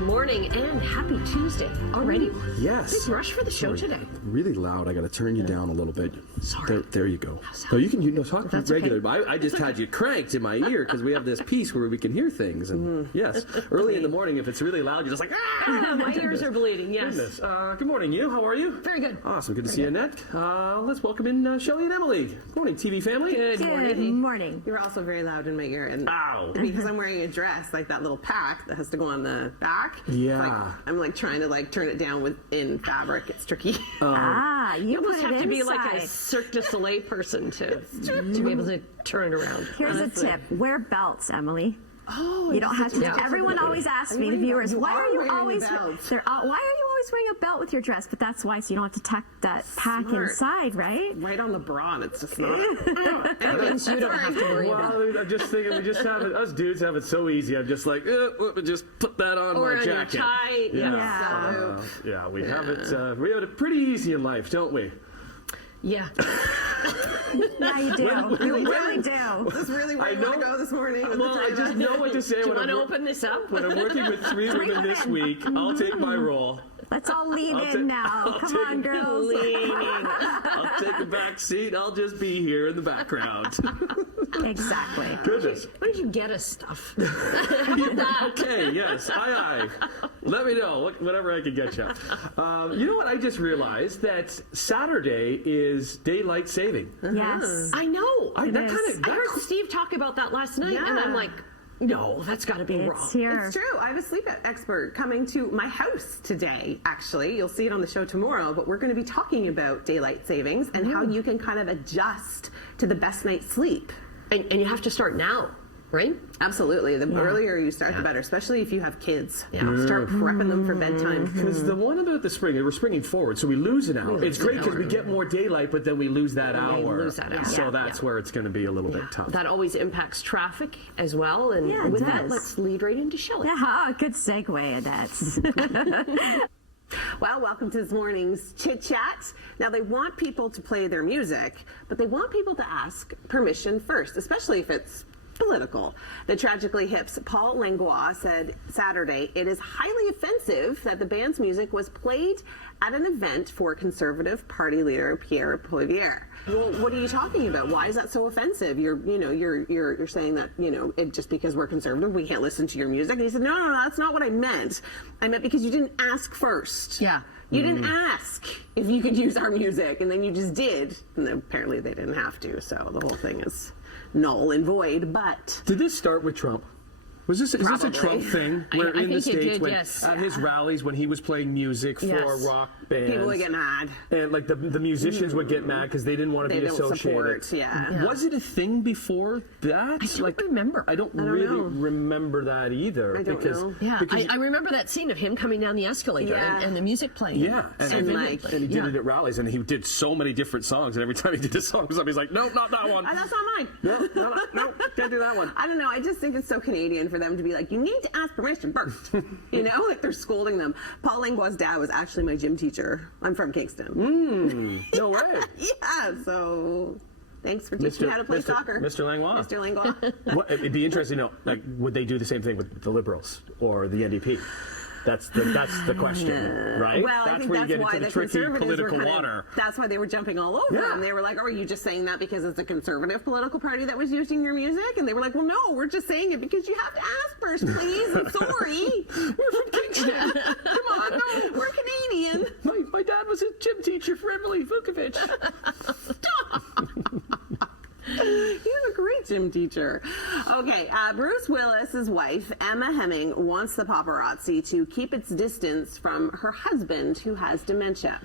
morning and happy Tuesday already. Yes. Big rush for the show today. Really loud. I got to turn you down a little bit. Sorry. There you go. No, you can talk regular. Okay. But I just had you cranked in my ear because we have this piece where we can hear things. And yes, early in the morning, if it's really loud, you're just like, ah! My ears are bleeding. Yes. Goodness. Good morning, you. How are you? Very good. Awesome. Good to see you, Annette. Let's welcome in Shelley and Emily. Good morning, TV family. Good morning. Good morning. You're also very loud in my ear, and Ow. because I'm wearing a dress, like that little pack that has to go on the back. Yeah. I'm like trying to turn it down within fabric. It's tricky. You You almost put have it to be like a inside. Cirque du Soleil person to be able to turn it around. Here's honestly. a tip: wear belts, Emily. Oh, You don't have to. Yeah. Everyone always asks me, the viewers, why are you wearing always? belts. Why are you always wearing a belt with your dress? But that's why, so you don't have to tuck that pack Smart. inside, right? right on the bra, and it's just not. That means you don't have to worry about it. Well, I'm just thinking we just have it. Us dudes have it so easy. I'm just like, just put that on Or my on your jacket. tie. Yeah. Yeah, we have it. We have it pretty easy in life, don't we? Yeah. Yeah, you do. You really do. Is this really where I you want know- to go this morning? with the Well, I tie just back? know what to say Do you when want to I'm, open this up? when I'm working with three women this week. I'll take my role. Let's all lean I'll in take- now. I'll Come take on, girls. I'll take the back seat. I'll just be here in the background. Exactly. Goodness. Why don't you get us stuff? Okay, yes, aye. Let me know, whatever I can get you. You know what? I just realized that Saturday is daylight saving. Yes. I know. That is. kind I heard Steve talk about that last night, and I'm Yeah. like, no, that's got to be wrong. It's here. It's true. I have a sleep expert coming to my house today, actually. You'll see it on the show tomorrow, but we're going to be talking about daylight savings and how you can kind of adjust to the best night's sleep. And you have to start now, right? Absolutely. The earlier you start, the better, especially if you have kids. Yeah. Start prepping them for bedtime. Because the one about the spring, we're springing forward, so we lose an hour. It's great because we get more daylight, but then we lose that hour. lose that hour. So Yeah. that's where it's going to be a little bit tough. That always impacts traffic as well. And Yeah, it with that, does. let's lead right into Shelley. Yeah, good segue, Annette. Well, welcome to this morning's Chit Chat. Now, they want people to play their music, but they want people to ask permission first, especially if it's political. The Tragically Hip's Paul Langlois said Saturday it is highly offensive that the band's music was played at an event for Conservative Party leader Pierre Poilievre. Well, what are you talking about? Why is that so offensive? You're saying that, just because we're conservative, we can't listen to your music. And he said, no, that's not what I meant. I meant because you didn't ask first. Yeah. You didn't ask if you could use our music, and then you just did. And then apparently they didn't have to, so the whole thing is null and void. But Did this start with Trump? Is this a Probably. Trump thing? Where I in the think it States, did, when, yes. at his rallies, when he was playing music for Yes. rock bands, people would get mad. and like the musicians would get mad because they didn't want to They be don't associated. support, yeah. Was it a thing before that? I don't remember. I don't don't really know. remember that either. I don't because, know. Yeah, because I remember that scene of him coming down the escalator Yeah. and the music playing. yeah, So And vividly. like- and he did it at rallies, and he did so many different songs, and every time he did a song, somebody's like, "No, not that one. Oh, that's not mine. No, can't do that one." I don't know. I just think it's so Canadian for them to be like, you need to ask permission first. Like they're scolding them. Paul Langlois' dad was actually my gym teacher. I'm from Kingston. No way. Yeah, so thanks for teaching me how to play soccer. Mr. Langlois. Mr. Langlois. It'd be interesting to know, like, would they do the same thing with the Liberals or the NDP? That's the question, right? Well, I that's think where you that's get why into the the tricky conservatives political were water. That's why they were jumping all over Yeah. him. They were like, "Oh, are you just saying that because it's a conservative political party that was using your music?" And they were like, "Well, no, we're just saying it because you have to ask first, please. I'm sorry. We're from Kingston. Come on, no, we're Canadian." My dad was a gym teacher for Emily Vukovic. He's a great gym teacher. Okay, Bruce Willis's wife, Emma Hemming, wants the paparazzi to keep its distance from her husband, who has dementia.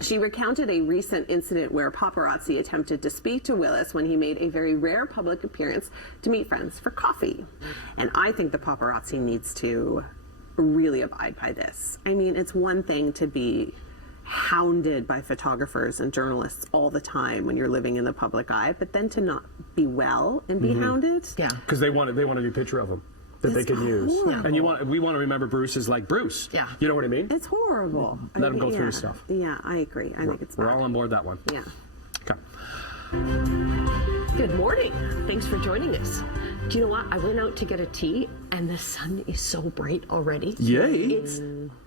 She recounted a recent incident where paparazzi attempted to speak to Willis when he made a very rare public appearance to meet friends for coffee. And I think the paparazzi needs to really abide by this. I mean, it's one thing to be hounded by photographers and journalists all the time when you're living in the public eye, but then to not be well and be hounded. Yeah. Because they want a new picture of him that they It's can use. horrible. And we want to remember Bruce as like Bruce. Yeah. You know what I mean? It's horrible. Let him go yeah. through stuff. Yeah, I agree. I think it's We're bad. all on board that one. Yeah. Okay. Good morning. Thanks for joining us. Do you know what? I went out to get a tea, and the sun is so bright already. Yay. It's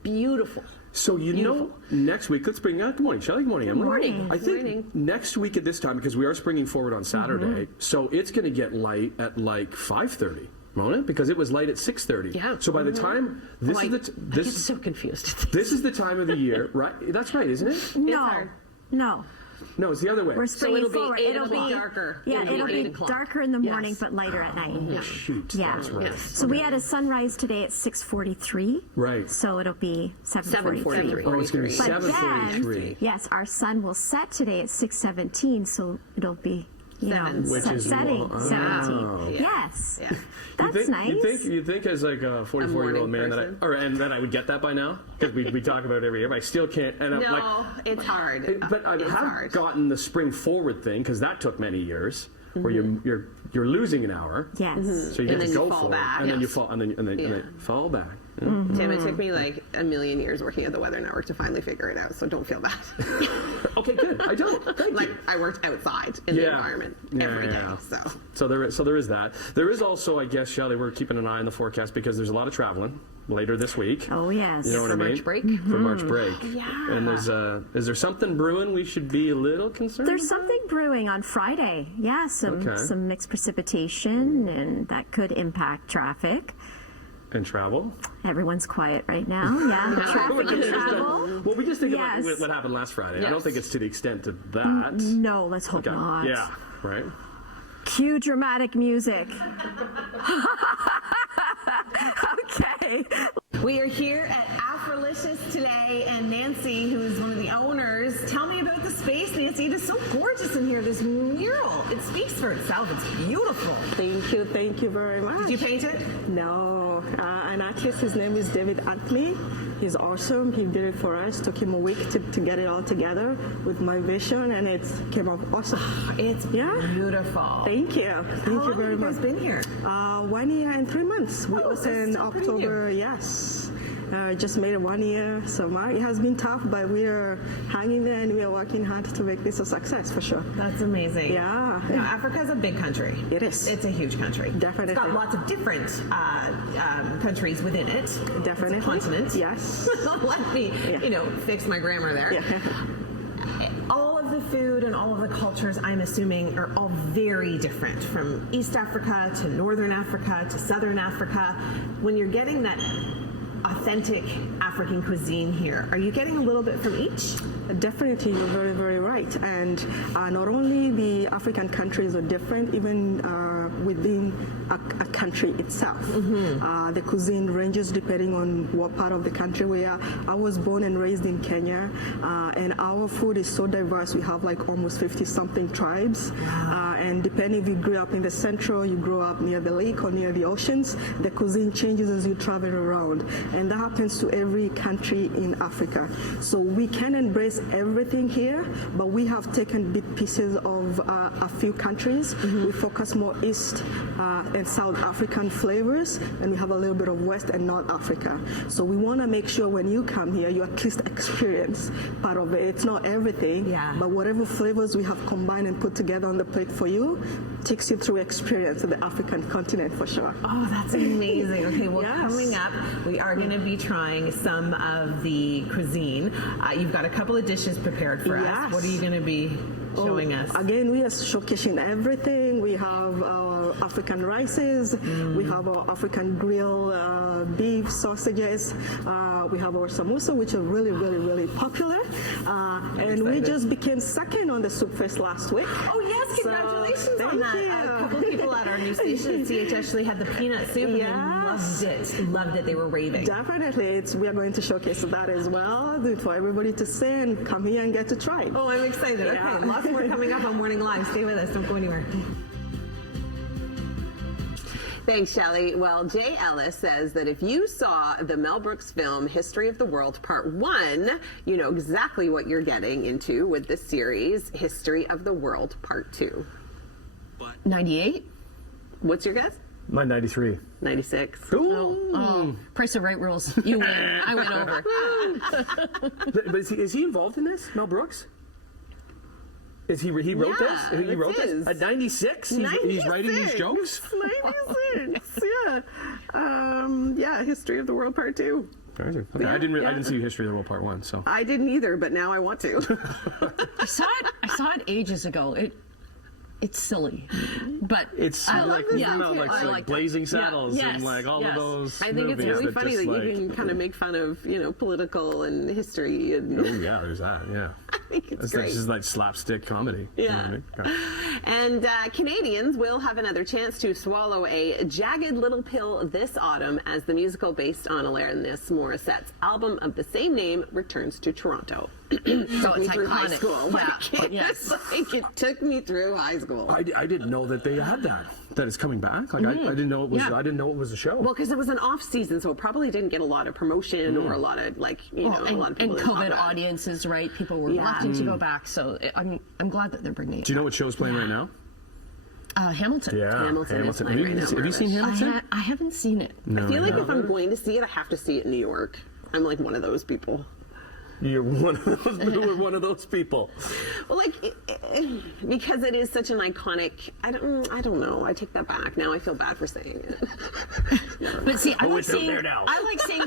beautiful. So know, next week, let's bring out. Good morning, Shelley. Good morning, Emily. morning. I think next week at this time, because we are springing forward on Saturday, so it's going to get light at like 5:30. Won't it? Because it was light at 6:30. Yeah. So by the time this I get so confused. this is the time of the year, right? That's right, isn't it? No. No, it's the other way. We're springing it'll be- forward. it'll be darker. Yeah, it'll be 8 o'clock. darker in the morning, Yes. but lighter at night. Yeah. Shoot, Yeah. that's right. Yes. So we had a sunrise today at 6:43. Right. So it'll be 7:43. 7:43. Oh, it's going to be But 7:43. yes, our sun will set today at 6:17, so it'll be, Which is setting wow. 17. Yes. Yeah. That's nice. You'd think as like a 44-year-old man person. that I would get that by now, because we talk about it every year, but I still can't. And I'm No, like, it's hard. but I It's have hard. gotten the spring forward thing, because that took many years, where you're losing an hour. Yes. So you get And then to you go fall for back. it, and then you Yes. fall, and then fall back. Tim, it took me like a million years working at the Weather Network to finally figure it out, so don't feel bad. Okay, good. I don't. Thank Like, you. I worked outside in the environment every day, so. So there is that. There is also, I guess, Shelley, we're keeping an eye on the forecast because there's a lot of traveling later this week. Oh, yes. You know what I mean? March break? For March break. Yeah. And is there something brewing we should be a little concerned There's about? something brewing on Friday. Yeah, Okay. some mixed precipitation, and that could impact traffic. And travel? Everyone's quiet right now. Yeah, traffic and travel. Well, we just think Yes. about what happened last Friday. I don't Yes. think it's to the extent of that. No, let's hope Okay. not. Yeah, right? Cue dramatic music. Okay. We are here at Afrolicious today, and Nancy, who is one of the owners, tell me about the space, Nancy. It is so gorgeous in here, this mural. It speaks for itself. It's beautiful. Thank you very much. Did you paint it? No, an artist, his name is David Antley. He's awesome. He did it for us. Took him a week to get it all together with my vision, and it came out awesome. It's Thank beautiful. you. How Thank you long very have you guys much. been here? 1 year and 3 months. We Oh, so opened still pretty October, new. yes. Just made it 1 year. So it has been tough, but we are hanging there and we are working hard to make this a success for sure. That's amazing. Yeah. Now, Africa is a big country. It is. It's a huge country. Definitely. It's got lots of different countries within it. Definitely. It's a continent. Yes. Let me, fix my grammar there. Yeah. All of the food and all of the cultures, I'm assuming, are all very different from East Africa to Northern Africa to Southern Africa. When you're getting that authentic African cuisine here, are you getting a little bit from each? Definitely, you're very, very right. And not only the African countries are different, even within a country itself. The cuisine ranges depending on what part of the country we are. I was born and raised in Kenya, and our food is so diverse. We have like almost 50-something tribes. And depending if you grew up in the central, you grew up near the lake or near the oceans, the cuisine changes as you travel around. And that happens to every country in Africa. So we can embrace everything here, but we have taken big pieces of a few countries. We focus more East and South African flavors, and we have a little bit of West and North Africa. So we want to make sure when you come here, you at least experience part of it. It's not everything, but whatever flavors we have combined and put together on the plate for you takes you through experience of the African continent for sure. Oh, that's amazing. Okay, well, Yes. coming up, we are going to be trying some of the cuisine. You've got a couple of dishes prepared for us. Yes. What are you going to be showing us? Again, we are showcasing everything. We have our African rices, we have our African grilled beef sausages, we have our samosa, which are really, really, really popular. And we excited. just became second on the Soup Fest last week. Oh, yes, congratulations on thank that. you. A couple of people at our new station at CH actually had the peanut soup and they Yes. loved it. Loved it. They were raving. Definitely, we are going to showcase that as well for everybody to see and come here and get to try it. Oh, I'm excited. Yeah. Okay, lots more coming up on Morning Live. Stay with us. Don't go anywhere. Thanks, Shelley. Well, Jay Ellis says that if you saw the Mel Brooks film History of the World Part 1, you know exactly what you're getting into with this series, History of the World Part 2. 98? What's your guess? My 93. 96. Oh, Price of Right rules. You win. I went over. But is he involved in this, Mel Brooks? He wrote Yeah, this? He it's wrote his. this? At 96? He's writing these jokes? 96, yeah. Yeah, History of the World Part 2. Okay. I didn't see History of the World Part 1, so. I didn't either, but now I want to. I saw it ages ago. It's silly, but It's I like, love like Blazing Saddles Yes, and like all yes. of those I think it's movies really that funny just, that like, you can kind of make fun of, political and history. And Oh, yeah, there's that, yeah. I think it's It's great. just like slapstick comedy. You know what I mean? Okay. And Canadians will have another chance to swallow a jagged little pill this autumn as the musical based on Alanis Morissette's album of the same name returns to Toronto. So it's through high iconic. school. Like, Yes. it's like it took me through high school. I didn't know that they had that. That it's coming back. Like I didn't know it was. Yeah. I didn't know it was a show. Well, because it was an off season, so it probably didn't get a lot of promotion or a lot of a lot of and people. didn't talk COVID about it. audiences, right? People were Yeah. reluctant to go back, so I'm glad that they're bringing it. Do you know what show's playing right now? Hamilton. Yeah, Hamilton is playing right now, Have you seen Marvish. Hamilton? I haven't seen it. I feel like if I'm going to see it, I have to see it in New York. I'm like one of those people. You're one of those. You're one of those people. Well, like because it is such an iconic. I don't know. I take that back. Now I feel bad for saying it. But see, I like it's out seeing there now.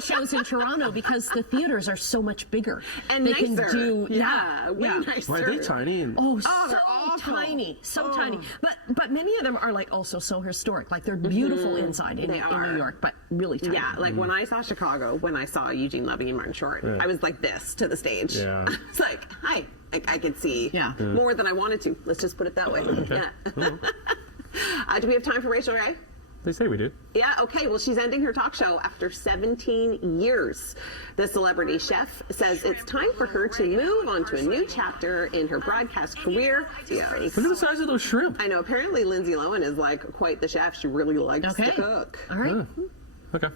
shows in Toronto because the theaters are so much bigger And they nicer. can do way nicer. Why are they tiny? And Oh, they're so awful. tiny, so tiny. But many of them are like also so historic. Like they're beautiful inside in They are. New York, but really tiny. Yeah, like when I saw Chicago, when I saw Eugene Levy and Martin Short, I was like this to the stage. Yeah. It's like, hi, I could see more than I wanted to. Let's just put it that way. Yeah. Do we have time for Rachel Ray? They say we do. Yeah, okay. Well, she's ending her talk show after 17 years. The celebrity chef says it's time for her to move on to a new chapter in her broadcast career. Yes. Look at the size of those shrimp. I know. Apparently, Lindsay Lohan is like quite the chef. She really likes to cook. All right. Okay.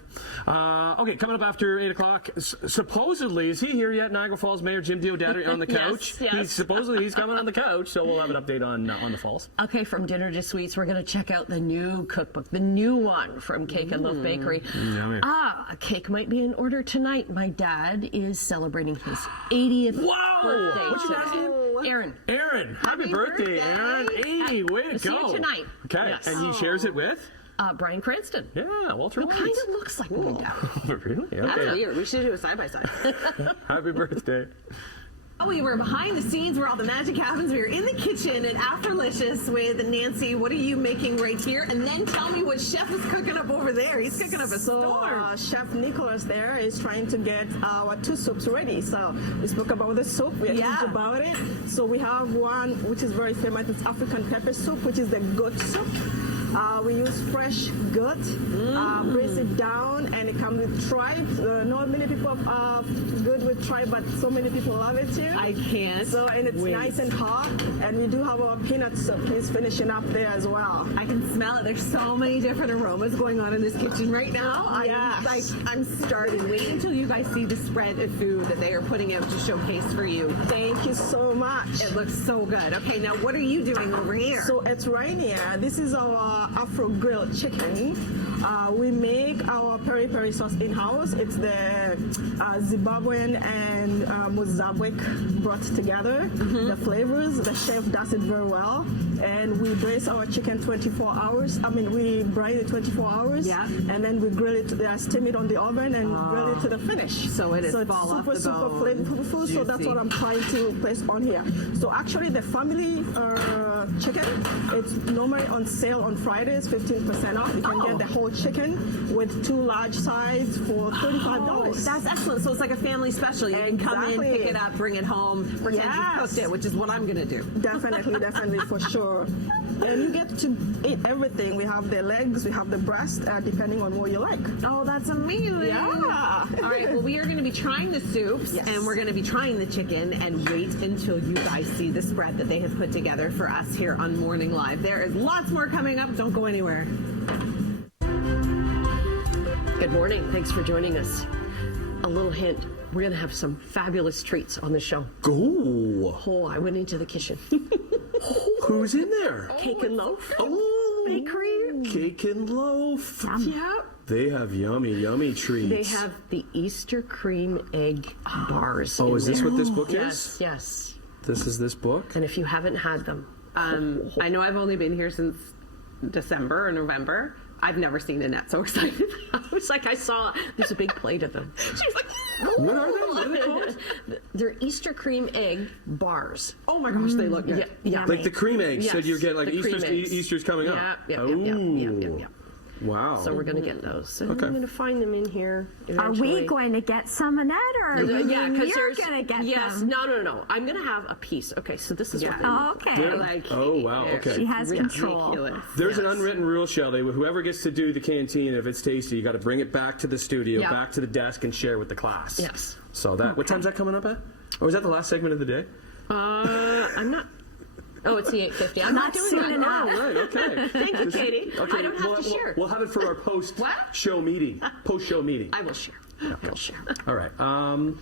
Okay, coming up after 8 o'clock. Supposedly, is he here yet? Niagara Falls Mayor Jim Deodato on the couch. Yes. He's coming on the couch, so we'll have an update on the falls. Okay, from dinner to sweets, we're going to check out the new cookbook, the new one from Cake and Loaf Bakery. Yummy. A cake might be in order tonight. My dad is celebrating his 80th birthday What's your dad's today. name? Aaron. Aaron, happy birthday, Aaron. 80, way to See you go. tonight. Okay, Yes. and he shares it with? Brian Cranston. Yeah, Walter Who White. kind of looks like my dad. Really? That's Okay. weird. We should do a side-by-side. Happy birthday. We were behind the scenes where all the magic happens. We were in the kitchen at Afrolicious with Nancy. What are you making right here? And then tell me what Chef is cooking up over there. He's cooking up a storm. Chef Nicholas there is trying to get our 2 soups ready. So we spoke about the soup. We talked about it. So we have one which is very famous. It's African pepper soup, which is the goat soup. We use fresh goat, braise it down, and it comes with tripe. Not many people are good with tripe, but so many people love it too. I can't. So, and it's nice and hot. And we do have our peanut soup. He's finishing up there as well. I can smell it. There's so many different aromas going on in this kitchen right now. I'm starving. Wait until you guys see the spread of food that they are putting out to showcase for you. Thank you so much. It looks so good. Okay, now what are you doing over here? So it's right here. This is our Afro grilled chicken. We make our peri-peri sauce in-house. It's the Zimbabwean and Mozambique brought together. The flavors, the chef does it very well. And we braise our chicken 24 hours. We brine it 24 hours. Yeah. And then we grill it, steam it on the oven and grill it to the finish. So it is it's fall off super, the super bone, flavorful. So that's juicy. what I'm trying to place on here. So actually the family chicken, it's normally on sale on Fridays, 15% off. You can get the whole chicken with 2 large sides for $35. That's excellent. So it's like a family special. You can come in, Exactly. pick it up, bring it home, pretend you Yes. cooked it, which is what I'm going to do. Definitely, for sure. And you get to eat everything. We have the legs, we have the breast, depending on what you like. Oh, that's amazing. Yeah. All right, well, we are going to be trying the soups, Yes. and we're going to be trying the chicken, and wait until you guys see the spread that they have put together for us here on Morning Live. There is lots more coming up. Don't go anywhere. Good morning. Thanks for joining us. A little hint. We're going to have some fabulous treats on the show. Go. Oh, I went into the kitchen. Who's in there? Cake and Loaf. Oh, Bakery. Cake and Loaf. Yeah. They have yummy treats. They have the Easter cream egg bars. Oh, in is this there. what this book Yes, is? yes. This is this book. And if you haven't had them, I know I've only been here since December or November. I've never seen Annette so excited. I was like, I saw there's a big plate of them. She was like, What are they? What are they called? They're Easter cream egg bars. oh my gosh, they look good. Yeah, yeah. Like the cream eggs. So Yes, you're getting like the cream eggs. Easter's coming up. Yeah. Wow. So we're gonna get those. So Okay. I'm gonna find them in here. Are we eventually. going to get some, Annette, or Yeah, because you're going to get yes, them? No. I'm gonna have a piece. Okay, so this is what they Oh, okay. There- Like, oh wow. Okay. She has control. ridiculous. There's an unwritten rule, Shelley. Whoever gets to do the canteen, if it's tasty, you got to bring it back to the studio, Yeah. back to the desk, and share with the class. Yes. So that. What time's that coming up at? Or is that the last segment of the day? I'm not. Oh, it's the 8:50. I'm not doing soon that. enough. Oh, right. Okay. Thank you, Katie. Okay. I don't have to share. We'll have it for our post-show meeting. Post-show meeting. I will share. I'll share. All right.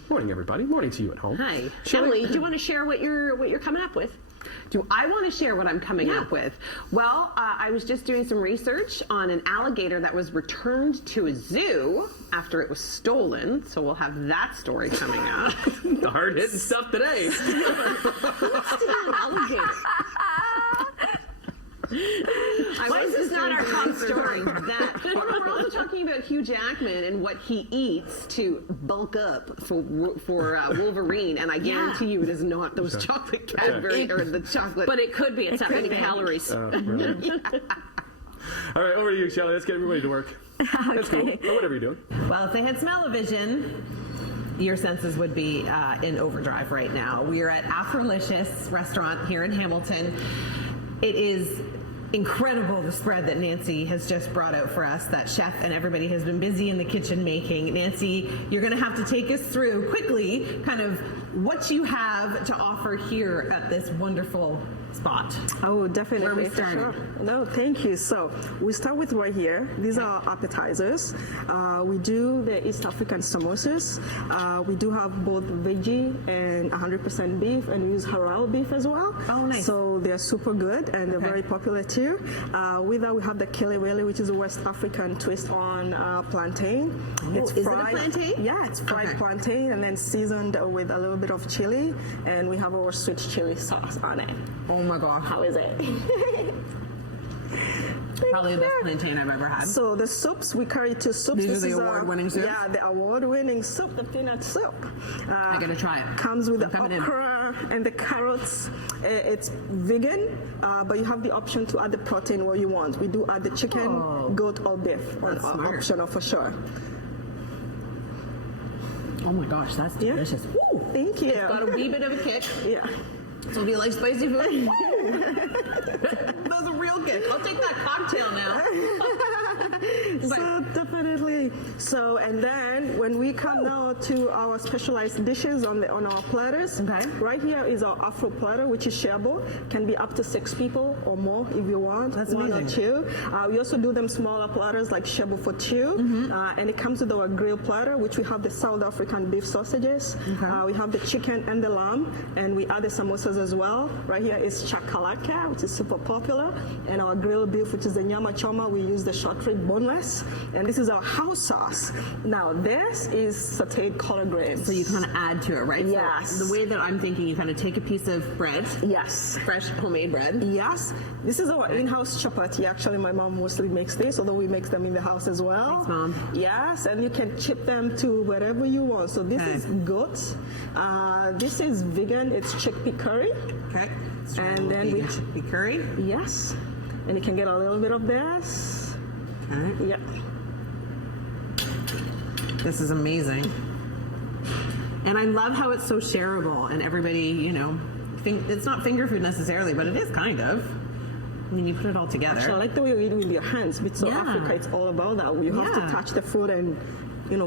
Morning, everybody. Morning to you at home. Hi, Emily. Do you want to share what you're coming up with? Do I want to share what I'm coming up with? Well, I was just doing some research on an alligator that was returned to a zoo after it was stolen. So we'll have that story coming up. The hard-hitting stuff today. Alligator. Why is this not our top story? We're also talking about Hugh Jackman and what he eats to bulk up for Wolverine, and I guarantee you it is not those chocolate Cadbury or the chocolate. But it could be. It's that many calories. All right, over to you, Shelley. Let's get everybody to work. That's cool. Or whatever you're doing. Well, if they had smell-o-vision, your senses would be in overdrive right now. We are at Afrolicious restaurant here in Hamilton. It is incredible, the spread that Nancy has just brought out for us, that chef and everybody has been busy in the kitchen making. Nancy, you're going to have to take us through quickly kind of what you have to offer here at this wonderful spot. Oh, definitely. Where we for started. sure. No, thank you. So we start with right here. These are appetizers. We do the East African samosas. We do have both veggie and 100% beef, and we use halal beef as well. Oh, nice. So they're super good, and they're very popular too. With that, we have the kelewele, which is a West African twist on plantain. It's is it a plantain? Yeah, it's fried plantain and then seasoned with a little bit of chili, and we have our sweet chili sauce on it. Oh my gosh. How is it? Probably the best plantain I've ever had. So the soups, we carry 2 soups. These are This the is award-winning soups? Yeah, the award-winning soup, the peanut soup. I gotta try it. Comes with I'm the coming in. okra and the carrots. It's vegan, but you have the option to add the protein what you want. We do add the chicken, goat, or beef. That's smart. Optional for sure. Oh my gosh, that's Yeah. delicious. Woo! Thank you. Got a wee bit of a kick. Yeah. So do you like spicy food? That's a real kick. I'll take that cocktail now. So definitely. So and then when we come now to our specialized dishes on our platters, Okay. right here is our Afro platter, which is shareable. Can be up to 6 people or more if you want. That's 1 or amazing. 2. We also do them smaller platters like shareable for 2, and it comes with our grill platter, which we have the South African beef sausages. We have the chicken and the lamb, and we add the samosas as well. Right here is chakalaka, which is super popular, and our grilled beef, which is the nyama choma. We use the short rib boneless, and this is our house sauce. Now this is sauteed collard greens. So you kind of add to it, right? Yes. So the way that I'm thinking, you kind of take a piece of bread, Yes. fresh homemade bread. Yes, this is our in-house chapati. Actually, my mom mostly makes this, although we make them in the house as well. Thanks, Mom. Yes, and you can chip them to wherever you want. So this Okay. is goat. This is vegan. It's chickpea curry. Okay. So And then we- chickpea curry. Yes, and you can get a little bit of this. Okay. Yeah. This is amazing. And I love how it's so shareable and everybody, you know, it's not finger food necessarily, but it is kind of. I mean, you put it all together. So I like the way you eat with your hands. But so Yeah. Africa, it's all about that. You have to Yeah. touch the food and,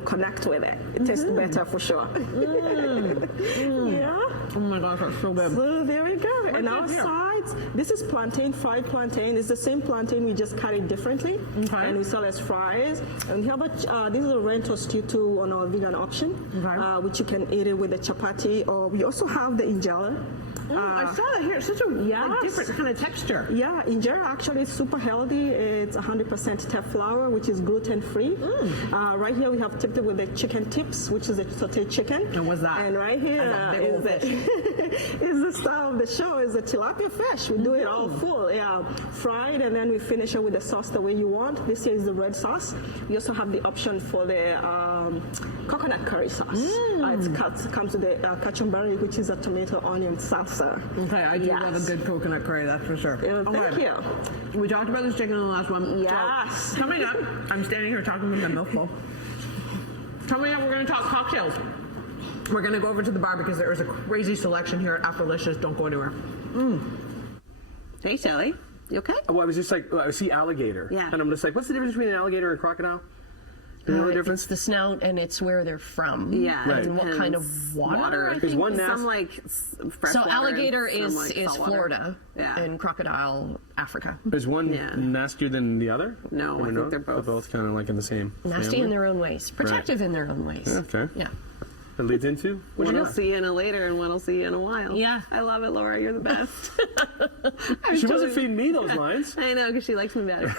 connect with it. It tastes better for sure. Yeah. Oh my gosh, that's so good. So there we go. And our good here? sides, this is plantain, fried plantain. It's the same plantain, we just cut it differently. Okay. And we sell as fries. And here, this is a rento stew too on our vegan option, Okay. which you can eat it with the chapati, or we also have the injera. I saw that here. It's such a like, different kind of texture. Yeah, injera actually is super healthy. It's 100% teff flour, which is gluten-free. Right here we have tipped it with the chicken tips, which is a sauteed chicken. And what's that? And right here is the star of the show, is the tilapia fish. We do it all full, fried, and then we finish it with the sauce the way you want. This here is the red sauce. We also have the option for the coconut curry sauce. It comes with the cachambari, which is a tomato onion salsa. Okay, I do love a good coconut curry, that's for sure. Thank you. We talked about this chicken in the last one. Yes. So, coming up, I'm standing here talking with my mouthful. Coming up, we're going to talk cocktails. We're going to go over to the bar because there is a crazy selection here at Afrolicious. Don't go anywhere. Hey, Shelly. You okay? Well, I was just like, I see alligator. Yeah. And I'm just like, what's the difference between an alligator and a crocodile? You know the difference? It's the snout, and it's where they're from. Yeah. Right. And what kind of water. I Is think. one Some like fresh So water alligator and some, is saltwater. Florida, Yeah. and crocodile Africa. Is one nastier than the other? No, I think they're both. They're both kind of like in the same Nasty family? in their own ways, protective in their own ways. Okay. Yeah. It leads into? What Why will not? see you in a later and what'll see you in a while. Yeah. I love it, Laura. You're the best. She wasn't feeding me those lines. I know, because she likes me better.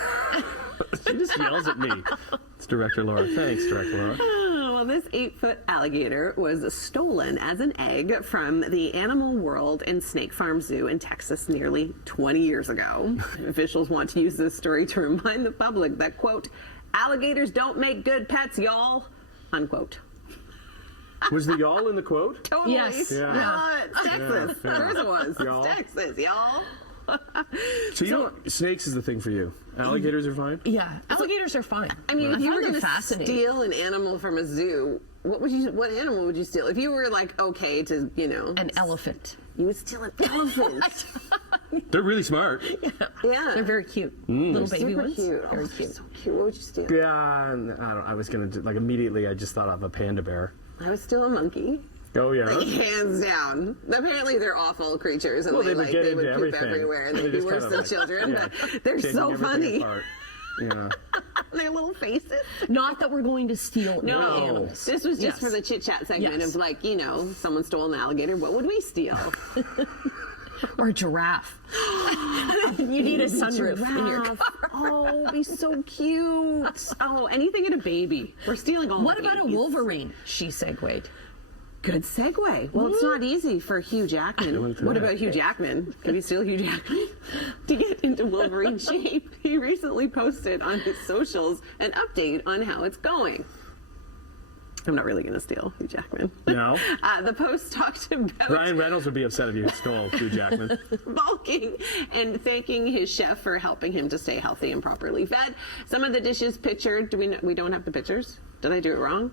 She just yells at me. It's Director Laura. Thanks, Director Laura. Well, this 8-foot alligator was stolen as an egg from the Animal World and Snake Farm Zoo in Texas nearly 20 years ago. Officials want to use this story to remind the public that, quote, alligators don't make good pets, y'all, unquote. Was the y'all in the quote? Totally. Yes. Yeah. Yeah, it's Texas. Yeah. Of course it was. Y'all. It's Texas, y'all. So you know what? Snakes is the thing for you. Alligators are fine? Yeah. Alligators are fine. I mean, if you were find going them to fascinating. steal an animal from a zoo, what animal would you steal? If you were like okay to, An elephant. you would steal an elephant. They're really smart. Yeah. They're very cute. Little baby super ones. cute. Very Oh, cute. so cute. What would you steal? Yeah, I was going to, like, immediately I just thought of a panda bear. I would steal a monkey. Oh, yeah. Hands down. Apparently they're awful creatures and Well, they would get they would into poop everything. everywhere and They they'd be just worse kinda than like- children, yeah. but they're Taking so everything funny. apart. Yeah. Their little faces. Not that we're going to steal any No, animals. this was just Yes. for the chit chat segment Yes. of like, someone stole an alligator. What would we steal? Or a giraffe. You need a sunroof in your car. Oh, it'd be so cute. Oh, anything in a baby. We're stealing all What the about a babies. Wolverine? She segued. Good segue. Well, it's not easy for Hugh Jackman. What about Hugh Jackman? Could you steal Hugh Jackman? To get into Wolverine shape, he recently posted on his socials an update on how it's going. I'm not really going to steal Hugh Jackman. No? The post talked about Ryan Reynolds would be upset if you stole Hugh Jackman. bulking and thanking his chef for helping him to stay healthy and properly fed. Some of the dishes pictured. We don't have the pictures? Did I do it wrong?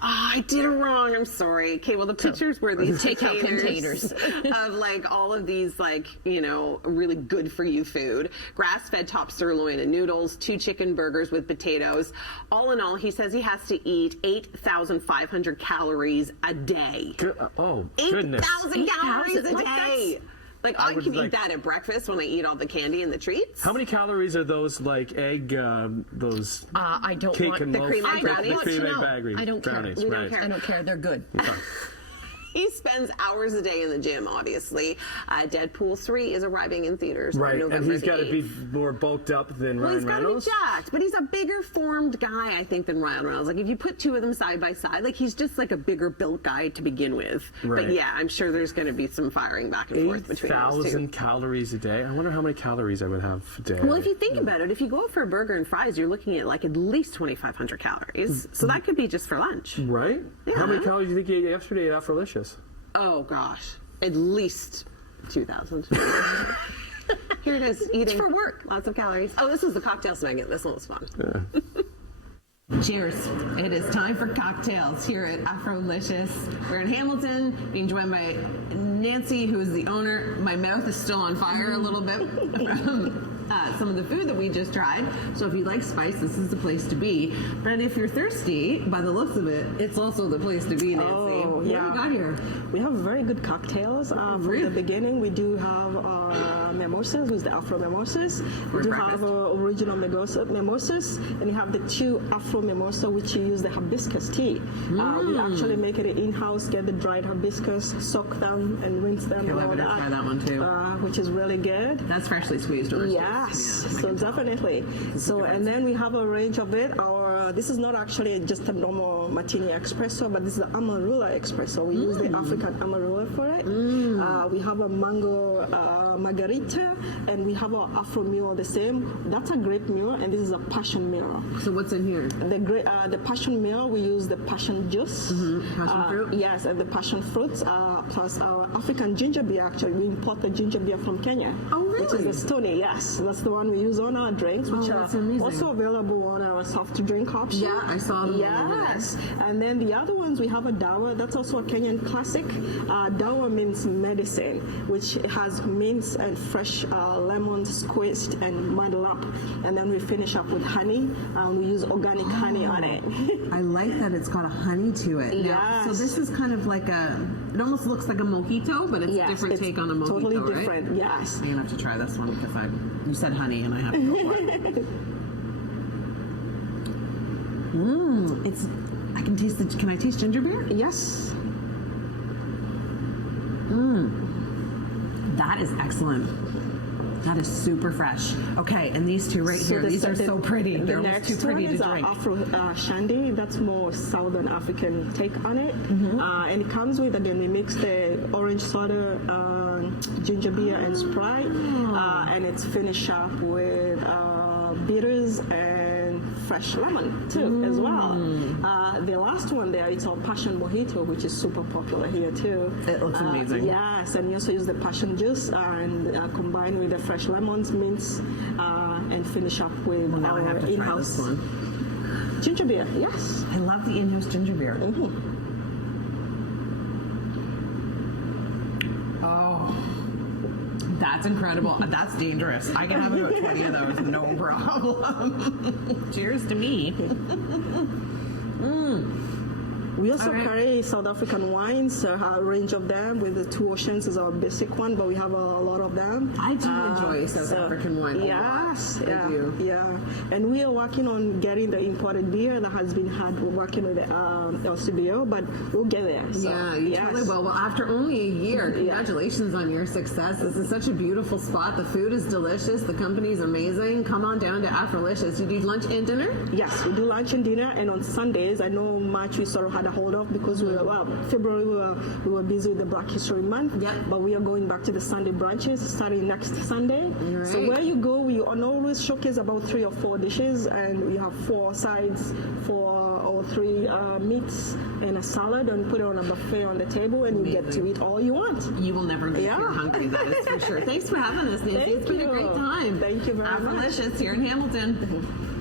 Oh, I did it wrong. I'm sorry. Okay, well, the pictures were these Take-out containers. of like all of these really good for you food. Grass-fed top sirloin and noodles, 2 chicken burgers with potatoes. All in all, he says he has to eat 8,500 calories a day. Oh, goodness. 8,000 calories a 8,000? Like, day. Like I would can like- eat that at breakfast when I eat all the candy and the treats. How many calories are those, like, egg, those I don't cake want and the loaf? cream egg the brownies? cream egg No, baggery I don't care. brownies, We don't right. care. I don't care. They're good. He spends hours a day in the gym, obviously. Deadpool 3 is arriving in theaters on Right, November and he's got to 8th. be more bulked up than Well, he's Ryan got to be Reynolds? jacked, but he's a bigger formed guy, I think, than Ryan Reynolds. Like, if you put two of them side by side, like, he's just like a bigger built guy to begin with. Right. But yeah, I'm sure there's going to be some firing back and forth between those two. 8,000 calories a day? I wonder how many calories I would have a day. Well, if you think about it, if you go out for a burger and fries, you're looking at like at least 2,500 calories. So that could be just for lunch. Right? Yeah. How many calories do you think you ate yesterday at Afrolicious? Oh gosh, at least 2,000. Here it is, eating for work. Lots of calories. Oh, this was the cocktail segment. This one was fun. Cheers. It is time for cocktails here at Afrolicious. We're in Hamilton, being joined by Nancy, who is the owner. My mouth is still on fire a little bit from some of the food that we just tried. So if you like spice, this is the place to be. But if you're thirsty, by the looks of it, it's also the place to be, Nancy. Oh, What do we got here? We have very good cocktails. From the beginning, we do have our mimosas, with the Afro mimosas. We do have original mimosas, and you have the two Afro mimosa, which you use the hibiscus tea. We actually make it in-house, get the dried hibiscus, soak them, and rinse them. Okay, I'm gonna try that one too. Which is really good. That's freshly squeezed orange juice. Yes, Yeah, so definitely. So, and then we have a range of it. This is not actually just a normal martini espresso, but this is the amarula espresso. We use the African amarula for it. We have a mango margarita, and we have our Afro mule the same. That's a grape mule, and this is a passion mule. So what's in here? The passion mule, we use the passion juice. Passion fruit? Yes, and the passion fruits, plus our African ginger beer. Actually, we import the ginger beer from Kenya. Oh, really? Which is the Stony, yes. That's the one we use on our drinks, which are that's amazing. also available on our soft drink option. Yeah, I saw them. Yes. And then the other ones, we have a dawa. That's also a Kenyan classic. Dawa means medicine, which has mints and fresh lemons squeezed and muddled up. And then we finish up with honey. We use organic honey on it. I like that it's got a honey to it. Now, so Yes. this is kind of like it almost looks like a mojito, but it's a different it's take on a mojito, totally right? different, yes. I'm gonna have to try this one because you said honey and I have to go for it. I can taste can I taste ginger beer? Yes. That is excellent. That is super fresh. Okay, and these two right here, these are so pretty. They're almost too pretty to drink. Afro shandy. That's more Southern African take on it. And it comes with, again, we mix the orange soda, ginger beer, and Sprite. And it's finished up with bitters and fresh lemon too, as well. The last one there, it's our passion mojito, which is super popular here too. It looks amazing. Yes, and we also use the passion juice and combine with the fresh lemons, mints, and finish up with Now I our have to try in-house this one. ginger beer. Yes. I love the in-house ginger beer. Oh, that's incredible. That's dangerous. I can have about 20 of those, no problem. Cheers to me. We also carry South African wines, a range of them, with the Two Oceans is our basic one, but we have a lot of them. I do enjoy South African wine a lot. Yes, I do. Yeah, and we are working on getting the imported beer that has been had. We're working with the LCBO, but we'll get there. So, Yeah, you totally will. Well, after only a year, congratulations on your success. This is such a beautiful spot. The food is delicious. The company is amazing. Come on down to Afrolicious. You do lunch and dinner? Yes, we do lunch and dinner, and on Sundays, I know March we sort of had a hold of because February we were busy with the Black History Month. Yep. But we are going back to the Sunday brunches starting next Sunday. Right. So where you go, we always showcase about 3 or 4 dishes, and we have 4 sides, 4 or 3 meats and a salad, and put it on a buffet on the table, and you get to eat all you want. You will never get too hungry, that is for sure. Thanks for having us, Nancy. It's been a great time. Thank you very much. Afrolicious here in Hamilton.